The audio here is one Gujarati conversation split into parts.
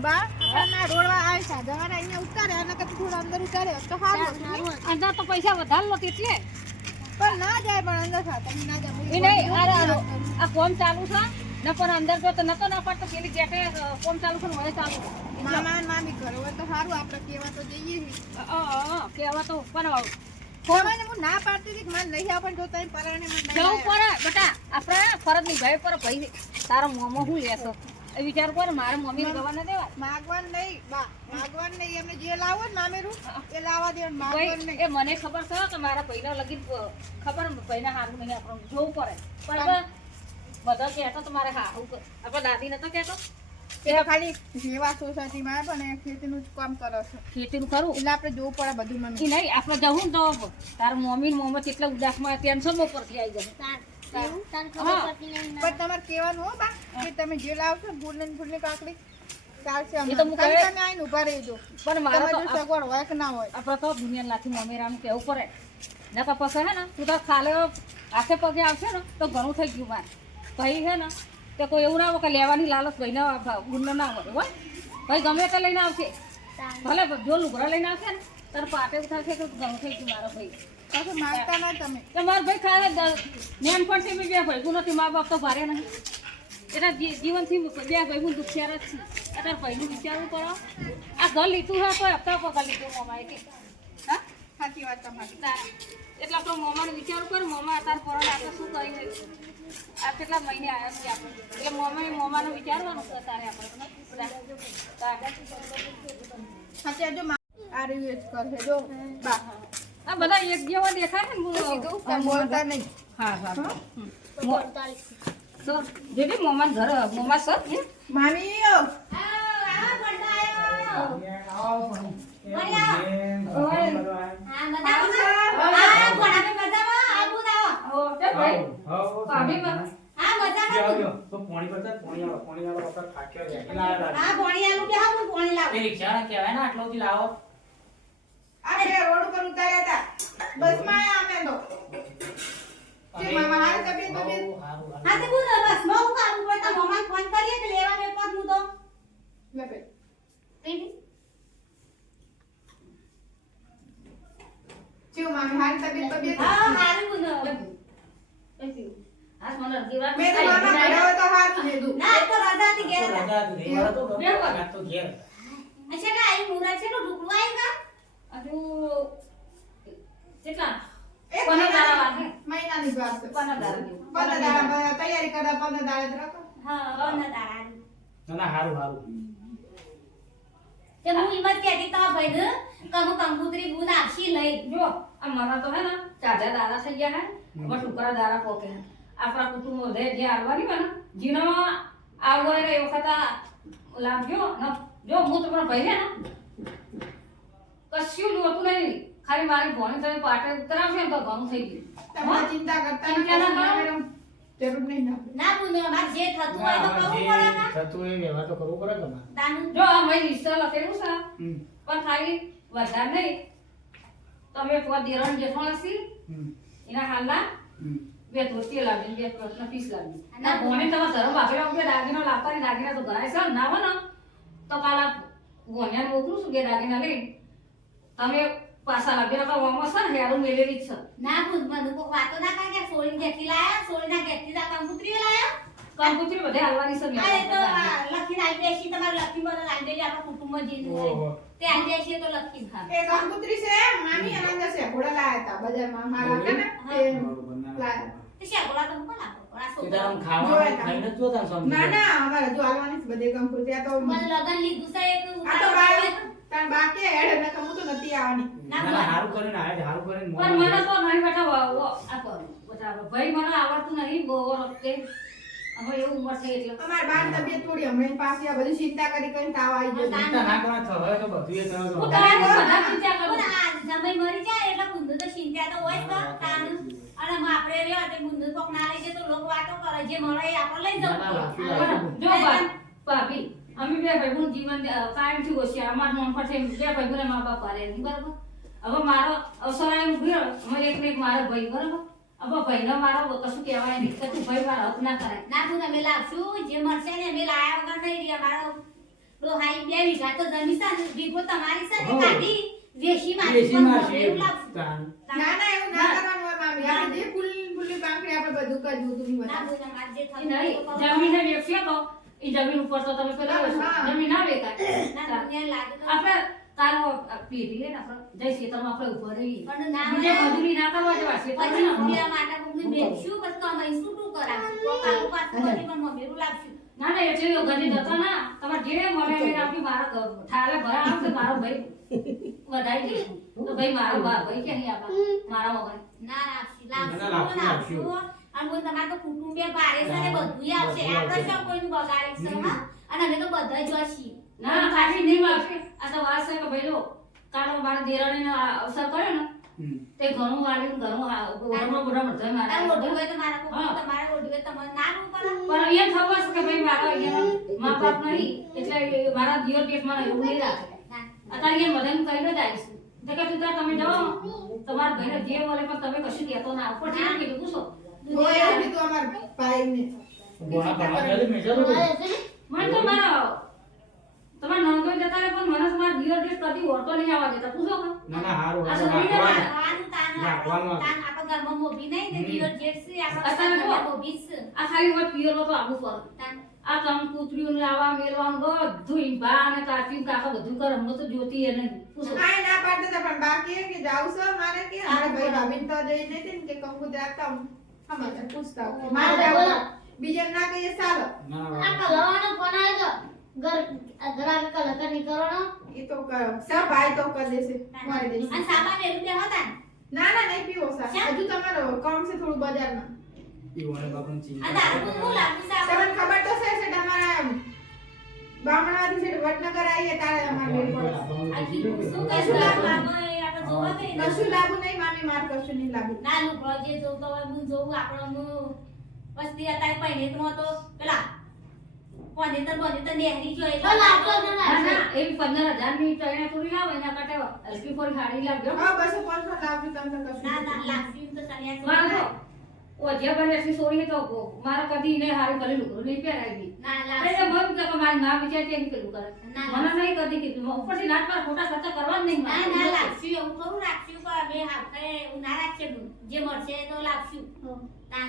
બા ના રોડવા આવે છે જવાના અહીંયા ઉતારે અને કે થોડું અંદર ઉતારે તો સારું અંદર તો પૈસા વધારે લો એટલે પણ ના જાય પણ અંદર ખાતા ના જાય એ નહીં આ કોમ ચાલુ છે ન પણ અંદર જો તો નતો ના પડતો પેલી ગેટે કોમ ચાલુ છે મને ચાલુ મામા અને મામી ઘર હોય તો સારું આપણે કેવા તો જઈએ કેવા તો પણ કોઈને હું ના પાડતી હતી કે મને લઈ આવ પણ જો તઈ પરાણે મને જવું પડે બેટા આપણે ફરજ નહીં ભાઈ પર ભાઈ તારો મોમો હું લેશો એ વિચાર કર મારે મમ્મી ગવા ન દેવા માગવાન નહીં બા માગવાન નહીં એમને જે લાવો ને મામેરું એ લાવવા દેવાનું માગવાન નહીં એ મને ખબર છે કે મારા પૈના લગી ખબર પૈના હારું નહીં આપણે જોવું પડે પણ બધા કહેતો તો મારે હા આપણે દાદી નતો કહેતો એ તો ખાલી સેવા સોસાયટીમાં પણ ખેતીનું જ કામ કરે છે ખેતીનું ખરું એટલે આપણે જોવું પડે બધું મને એ નહીં આપણે જવું ને તો તારા મમ્મી ને મોમત એટલા ઉદાસમાં ટેન્શન ઉપરથી આવી જશે પણ તમારે કહેવાનું હો બા કે તમે જે લાવશો ફૂલની કાકડી ચાલશે એ તો હું કહે તમે આવીને ઉભા રહેજો પણ મારે તો સગવડ હોય કે ના હોય આપણે તો દુનિયા લાથી મમેરાનું કહેવું પડે ના તો પછી હે ને તું તો ખાલે હાથે પગે આવશે ને તો ઘણું થઈ ગયું મારે ભાઈ છે ને તો કોઈ એવું ના હોય કે લેવાની લાલચ ભાઈને ગુણ ના હોય હોય ભાઈ ગમે તે લઈને આવશે ભલે જો લુગડા લઈને આવશે ને તારે પાટે ઉઠાવશે કે ઘણું થઈ ગયું મારો ભાઈ પાછું માગતા ના તમે તો મારા ભાઈ ખાલે નેન પણ થી બે ભાઈ નથી મા બાપ તો ભારે નહીં એના જીવનથી બે ભાઈ દુખિયાર જ છે અત્યારે ભાઈનું વિચારવું પડો આ ઘર લીધું હોય તો હપ્તા પગાર લીધું મોમાએ કે હા સાચી વાત તમારી એટલે આપણો મોમાને વિચારવું કર મોમા અત્યારે પરોણ આપણે શું કરી આ કેટલા મહિને આવ્યા છીએ આપણે એટલે મોમાનું વિચારવાનું છે તારે આપણે સાચી જો આ રહ્યું જ કરશે જો બા આ બધા એક જેવા દેખાય ને બોલતા નહીં હા હા તો જેવી મોમા ઘર મોમા સર મામી રોડ ઉપર ઉતાર્યા હતા બસ માં અમે તો મામા હારી તબિયત હા તે બોલ બસ નો ઉતારું પડતા મમ્મા ફોન કરીએ કે લેવા મે પદ હું તો લે બે ચિયો મામી હારી તબિયત હા હારું બોલ આ મને દીવા મેં તો મામા ભરાવો તો હારું કીધું ના તો રજાથી ઘેર તો ઘેર અચ્છા ના આઈ મુરા છે તો ઢુકલું આઈ કા હજુ કેટલા એક મહિનાની વાત છે 15 દાડા તૈયારી કરતા 15 દાડા જ રાખો હા ઓના તારા ના હારું તે હું હિંમત કેતી તા ભાઈને કંકુતરી બુન આપશી લઈ જો આ મારા તો હે ને ચાચા દાદા થઈ ગયા હે હવે ટુકડા દાડા પોકે આપણા કુટુંબ વધે જે આવવાની હોય ને જીનો આવવો એટલે એ વખત લાવજો ને જો હું તમારા ભાઈ હે ને કશું જોતું નહીં ખાલી મારી ભોણી તમે પાટે ઉતરાવશે ને તો ઘણું થઈ ગયું તમારે ચિંતા કરતા ચિંતા ના કરો. જરૂર નહીં ના બુન માર જે થતું હોય તો કરવું પડે ના થતું એ વ્યવહાર તો કરવું પડે તમારે તાનું જો આ મેં લિસ્ટ લખેલું છે પણ ખાલી વધારે નહીં તમે પોત દેરણ જેઠાણ હશી એના હાલના બે ધોતી લાવી બે પ્રશ્ન ફીસ લાવી ના ભોણી તમે ધર્મ વાપરેલા ઉગે દાગીનો લાવતા દાગીના તો ગણાય છે ના હોય ને તો કાલા ભોણિયાને મોકલું છું બે દાગીના લઈ તમે પાછા લાવી રાખો ઓમાં છે ને હેરું મેલેલી જ છે ના બુન મને કો વાતો ના કરે કે સોળી જેથી લાયા સોળીના ઘેરથી જા કંકુતરી લાયા કંકુતરી બધે હાલવાની છે આ એ તો લખી નાખી દેશી તમારે લખી મને નાખી દેજે આપણા કુટુંબમાં જીનું હોય તે આઈ દેશી તો લખી ખા એ કંકુતરી છે મામી આનંદ છે ઘોડા લાયા હતા બજારમાં મારા હતા ને તે લાયા તે શેકોડા તો કોણ આપો કોણા તે સોળા આમ ખાવાનું ખાઈને જ જોતા સમજી ના ના અમારે જો આવવાની છે બધે કંકુતરી આ તો મને લગન લીધું છે એક આ તો બાય તાર બાકી હેડ ને કમુ તો નથી આવવાની ના હારું કરીને આવે હારું કરીને પણ મને તો નહીં બેઠા આ બરાબર ભાઈ મને આવડતું નહીં બહુ વખતે હવે એવું ઉંમર થઈ એટલે અમાર બાર તબિયત થોડી હમણાં પાછી આ બધી ચિંતા કરી કરીને તાવ આવી ગયો ચિંતા ના કરો તો હવે તો બધું એ હું કરો તારે બધા ચિંતા કરું પણ આ સમય મરી જાય એટલે બુંદુ તો ચિંતા તો હોય જ તાન અને આપણે રહ્યો તે બુંદુ કોક ના લઈ જાય તો લોકો વાતો કરે જે મળે એ આપણે લઈ જવું જો ભાભી અમે બે ભાઈનું જીવન કાયમથી ઓછી અમાર નોન પર છે બે ભાઈઓને મા બાપ પાડે નહીં બરાબર હવે મારો અવસર આવ્યો ભીડ અમે એક મારો ભાઈ બરાબર હવે ભાઈનો મારો કશું કહેવાય નહીં કે તું ભાઈ મારો હક ના કરાય ના તું અમે લાવશું જે મળશે ને અમે લાયા વગર નહીં રહ્યા મારો રોહાઈ બે વીઘા તો જમીન છે ને, વીઘો તમારી છે ને, હો. કાઢી વેચી મારી દેશી પણ માસી એવું લાવશું. તાન. ના ના એવું ના કરવાનું હોય મામી આપણે જે ફૂલની પાંખડી આપણે બધું કરવું તું ના બધા બોલ, અમારે જે એ થતું નહીં, હોય તો જમીને વેચ્યો તો એ જમીન ઉપર તો તમે પેલા હા. જમીન ના વેચાય. ના દુનિયા લાગે તો આપણે તારો પેઢી ને આપણે જય ખેતરમાં આપણે ઉભા રહીએ. પણ ના બીજે હોય. મજૂરી ના કરવા જવા ખેતરમાં પછી ના. રૂપિયા માટે કોકને બેચશું, પછી તો અમે છૂટું કરાવશું. તો કાલું પાછું પછી પણ મમ્મીનું લાવશું. ના ના એટલે એવું ગજી જતો ના તમારે જે મળે એને આપી મારા ઠાલે ભરા આવશે મારો ભાઈ વધારી દઈશું તો ભાઈ મારો ભાઈ કે નહીં આપા મારા વગર ના લાવશું, ના, લાવશું, લાવશું, લાવશું. અને બોલ, તમારે તો કુટુંબે ભારે છે ને બધુંય આવશે. આપણે શું કોઈનું બગાડી છે, હા? અને અમે તો બધા જ છીએ. ના કાઢી નહીં માગશે આ તો વાત છે કે ભાઈ લો કાલો મારા દેરાણીનો આ અવસર કર્યો ને હમ. તે ઘણું વાળીને ઘણું ઘરમાં બધા બધા તારે ઓઢવું મારા હોય તો મારા કોકનું, હા. તમારે ઓઢવું હોય તો તમારે ના લવું પડે. પણ એમ ખબર છે કે ભાઈ મારા અહીંયા મા બાપ નહીં એટલે મારા દિયર પેટમાં એવું નહીં રાખે ના. અત્યારે એ બધાને કહીને જ આવીશું તો કે તું તાર તમે જાઓ તમારા ભાઈને જે મળે પણ તમે કશું કહેતો ના ઉપરથી ના કીધું પૂછો હોય એવું કીધું અમારા ભાઈને બોણા ભણવા ગયેલી મેં જતો મને તો મારા તમારા નંદો જતા રહે પણ મને તમારા દિયર પેટ કદી ઓળતો નહીં આવવા દેતા પૂછો કે ના ના હારું આ હારું, છોકરીને રાખવાનું. ખાવાનું તાન રાખવાનું. તાન આપણા ઘરમાં મોભી નહીં ને, હમ. દિયર જેઠ છે, આપણા અત્યારે ઘરમાં જો. મોભી જ છે. આ ખાલી વાત પિયરમાં તો આવું ફરક તાન. આ કંકુતરીઓ લાવવા મેલવાનું બધું ઈંભા અને કાચી કાકા બધું કરે અમને તો જોતી એ નહીં પૂછો કાંઈ ના પાડતા હતા પણ બાકી એ કે જાવ છો મારે કે મારા ભાઈ ભાભીને તો જઈ નહીં હતી ને કે કંકુ રાખતા હું અમારે પૂછતા હોય. મારે જાવું બીજા ના કહીએ ચાલો ના આ ના કલવાનો ફોન આવ્યો તો ઘર કલર કરી કરવાનો એ તો કરો સા ભાઈ તો કરી દેશે મારી દેશે અને સાબા ને એવું દેવા તાન. ના ના નહીં પીવો સા કેમ? હજુ તમારો કામ છે થોડું બજારમાં ઈવોને બાપને આ ચિંતા દારૂ હું લાવું સાબા. તમને ખબર તો છે કે તમારા બામણાથી છે વડનગર આવીએ તારે અમારે મેળ પડે. આ કીધું શું કશું કશું લાગુ. લાગુ હોય, આપણે જોવા કઈ ના. કશું લાગુ નહીં મામી માર કશું નહીં લાગુ ના લુગડો જે જોતો હોય હું જોઉં. આપણે હું વસ્તી અત્યારે પહેરેતમાં તો પેલા પોનેતર નેહરી જો એટલે પણ આપતો ન ના ના એવી 15,000 ની ચણિયા ચોળી લાવો એના કરતા હલકી ફોરી સાડી લાવજો હા 200 લાવજો તમને કશું ના ના લાગશું તો સણિયા મારો ચોળી. ઓ જે બને એટલી સોરી તો મારા કદી ને હારું કરી લુગડું નહીં પહેરાવી ના એટલે લાગશું. મન કે મારી માં વિચાર કે પેલું કરે ના, મને નહીં કદી કીધું ઉપરથી નાચ પર ખોટા ખર્ચા કરવા જ નહીં ના મારે. ના લાગશું એવું ખરું રાખશું કે અમે આપણે એવું ના રાખશે જે મળશે તો લાગશું. તાન.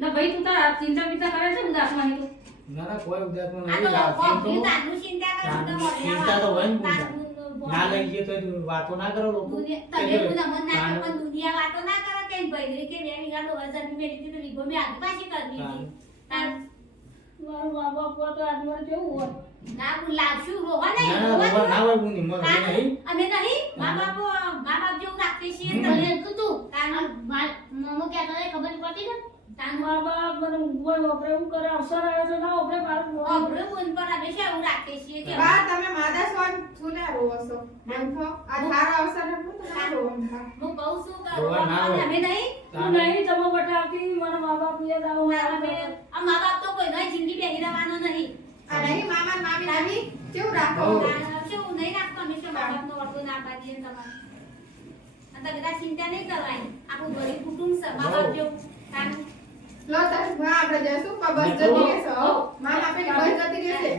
ના ભાઈ તું તાર ચિંતા બિંતા કરે છે ઉદાસમાં નહીં તું ના ના કોઈ ઉદાસમાં આ નહીં તો લાવશે કોકની તો તાનનું ચિંતા કરે તો તાનનું મળ્યા ચિંતા તો હોય ને તાનનું ના લઈ જઈએ તો વાતો ના કરો લોકો તમે હું નમન ના કરો પણ દુનિયા વાતો ના કરો કે ભાઈ કે બે વીઘા 2000 ની મેલી તો વીઘો મે આગળ પાછી કરી દીધી. તાન. મારું મા બાપ તો આદવાર જેવું હોય ના હું લાવશું રોવા નહીં ના ના રોવા ના હોય હું નહીં મને તાન. નહીં અમે નહીં મા બાપ જેવું રાખીએ છીએ હમ. તમે. તમે તું તાન. મમ્મો કહેતા હતા ખબર પડતી ને તાન. મા બાપ મને ઊંઘવા વપરે એવું કરે અવસર આવ્યો તો ના વપરે મારું અભરે બોન પર અમે શું એવું રાખીએ છીએ કે બા તમે માદા સ્વાદ છુને રોવો છો નાખો આ ધારો અવસર હતો તો તમે રોવો હું કહું છું કે રોવા ના હોય. અમે નહીં તું નહીં તમે બટાવતી મને મા બાપ યાદ આવો અમે આ મા બાપ તો કોઈ નહીં જિંદગી બેહી રહેવાનો નહીં. આ નહીં મામા ને મામી નહીં કેવું રાખો હો. શું નહીં રાખતો અમે શું મા બાપનો વર્તો ના પાડીએ તમારે. અને તમે બધા ચિંતા નહીં કરવાની. આપણું ગરીબ કુટુંબ છે મા બાપ જેવું. તાન. લો તાર હા આપણે જઈશું પણ બસ જતી રહેશે હો મામા પેલી બસ જતી રહેશે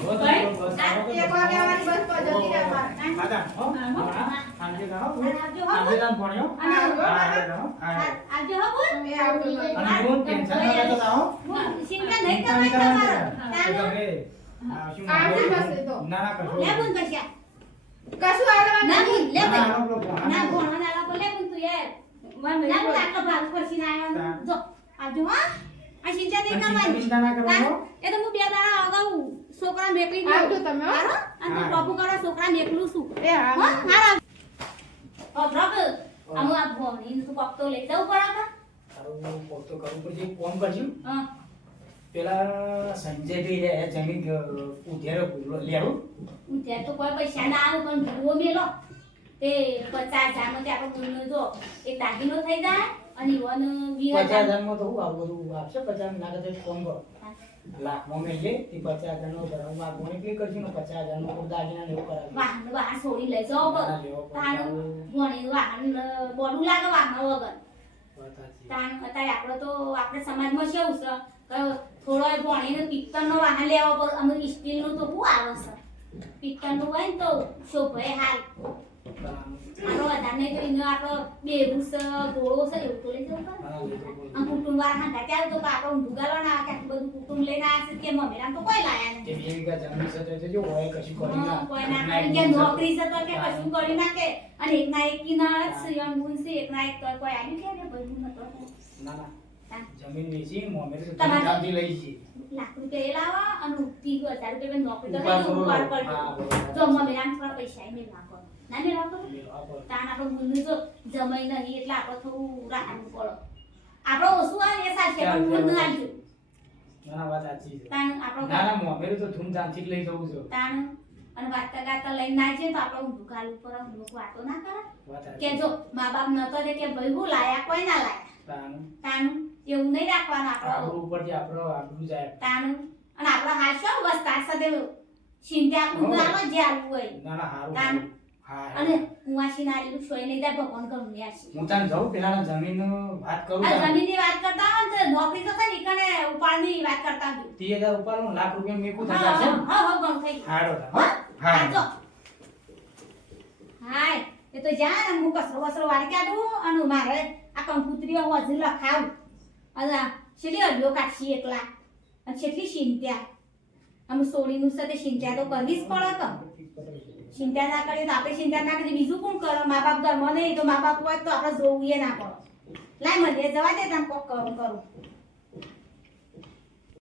એક વાગે આવવાની બસ પર જતી રહે અમારે દાદા હો સાંજે જાઓ અને આવજો હો સાંજે જાઓ ભણ્યો અને આવજો હા મામા. જાઓ આવજો હો બોલ. અમે આવજો અને હું ટેન્શન ના લેતો જાઓ ચિંતા નહીં કરવાની તમારે. તાન. આવશે બસ એ તો. ના ના કશું લે બોલ કશ્યા. કશું આવવાનું ના બોલ નહીં લે ના, બોલ. ના, પેલો ભણવાનો. ના ભણવાના લોકો લે બોલ તું યાર. મને ના બોલ નહીં આટલો ભાગ પછી ના આવ્યો. જો આવજો હા. આ ચિંતા નહીં પણ કરવાની. ચિંતા ના કરવાનો. તાન. એ તો હું બે દાડા અગાઉ છોકરા મેકલી દઉં. આવજો તમે હો. હારો? અને તું ટોપુ કરવા છોકરા મેકલું છું. એ હા હો? હારો. ભ્રગ, આમ આ ભણીને તું કોક તો લઈ જવું પડે કે? તારું કોક તો કરવું પડશે. એક કામ કરજો. હા. પેલા સંજયભાઈ રે જમીન ઉધેરો લેવું ત્યાં તો કોઈ પૈસા ના આવે પણ ભૂવો મેલો તે 50,000 નો તે આપણો ગુણનો જો એક દાગીનો થઈ જાય અને ઈવન 20,000 50,000 માં તો હું આ બધું આપશે 50 ના કરતા ફોન કરો લાખમાં મેળીએ તે 50,000 નો ધર્મમાં કોને ક્લિક કરશું ને 50,000 નો કોઈ દાગીના ને એવું કરાવી વાહન છોડી લઈ જાઓ ના લેવો પડે. તારું ભણી વાહન બોલું લાગે વાહન વગર વાત સાચી. તાન અત્યારે આપણો તો આપણે સમાજમાં કેવું છે કે થોડો ભણીને પિત્તળનો વાહન લેવો પડે અમુક સ્ટીલનું તો શું આવે છે પિત્તળનું હોય ને તો શોભાય હાલ આપણો વધારે નહીં તો એનો આપણો બેરું છે ગોળો છે એવું તો લઈ જવું પડે હા, લઈ જવું પડે. આમ કુટુંબ વાળા હાંધા ત્યારે તો આપણે ઊંધું ગાલવાના કે આટલું બધું કુટુંબ લઈને આવ્યા છે કે મમ્મીરામ તો કોઈ લાયા તે નથી 2 વીઘા જમીન છે તો એ તો જો હોય કશું કરી હા, ના. કોઈ ના કરી કે નોકરી છે તો કે કશું કરી નાખે અને એકના એક કિના સિયન ગુણ છે એકના એક તો કોઈ આવ્યું કે રે ભાઈ નતો ના ના હા. જમીન વેચી મોમેર તો તમારે- ગામથી લઈ જઈએ. લાખ રૂપિયા એ લાવા અને 30,000 રૂપિયા નોકરી તો ઉપાડ થઈ કરો. ઉપાડ કરજો હા, બરોબર. જો મમ્મીરામ થોડા પૈસા એ મેં નાખો ના મેં નાખો લેવા પડે. તાન આપણો ગુણનું જો જમાઈ નહીં એટલે આપણે થોડું રાખવું પડે આપણો ઓછું આવે એ સાચે પણ ગુણ ન આવજો ના ના, વાત સાચી છે. તાન આપણો ના ના મોમેર તો ધૂમધામથી જ લઈ જવું છે. તાન અને વાતા ગાતા લઈને ના જઈએ તો આપણે ઊંધું ગાલ ઉપર આમ લોકો વાતો ના કરે વાત સાચી. કે જો મા બાપ નતો તે કે ભાઈ હું લાયા કોઈ ના લાયા તાનું તાનું એવું નહીં રાખવાનું આપણે આબરૂ ઉપરથી આપણો આબરૂ જાય. તાનું અને આપણો હાથ શું બસ તાર સાથે ચિંતા આપણું આલો જે આલવું હોય ના ના હારું તાનું. હા અને હું આ સિનારીનું સોય નહીં જાય ભગવાન કરું ને આશી હું તને જાઉં પેલા જમીન વાત કરું આ તાન. જમીનની વાત કરતા હોય ને તો નોકરી તો છે ને ઈકણે ઉપાડની વાત કરતા હોય 30,000 ઉપાડું, લાખ રૂપિયા મેકું હા થતા છે ને? હા હા ગમ થઈ હારો હો હા આજો હાય એ તો જા ને હું કસરો વસરો વાળી કાઢું અને મારે આ કંકુતરીઓ હજી લખાવું અને છેલ્લી અડ્યો કાઢી એકલા અને છેલ્લી ચિંત્યા અમે સોળીનું સાથે ચિંત્યા તો કરવી જ પડે તો ચિંતા ના કરીએ તો આપણે ચિંતા ના કરીએ બીજું કોણ કરે મા બાપ ઘરમાં નહીં તો મા બાપ હોય તો આપણે જોવું એ ના પડે લાય મને જવા દે તને કોક કરું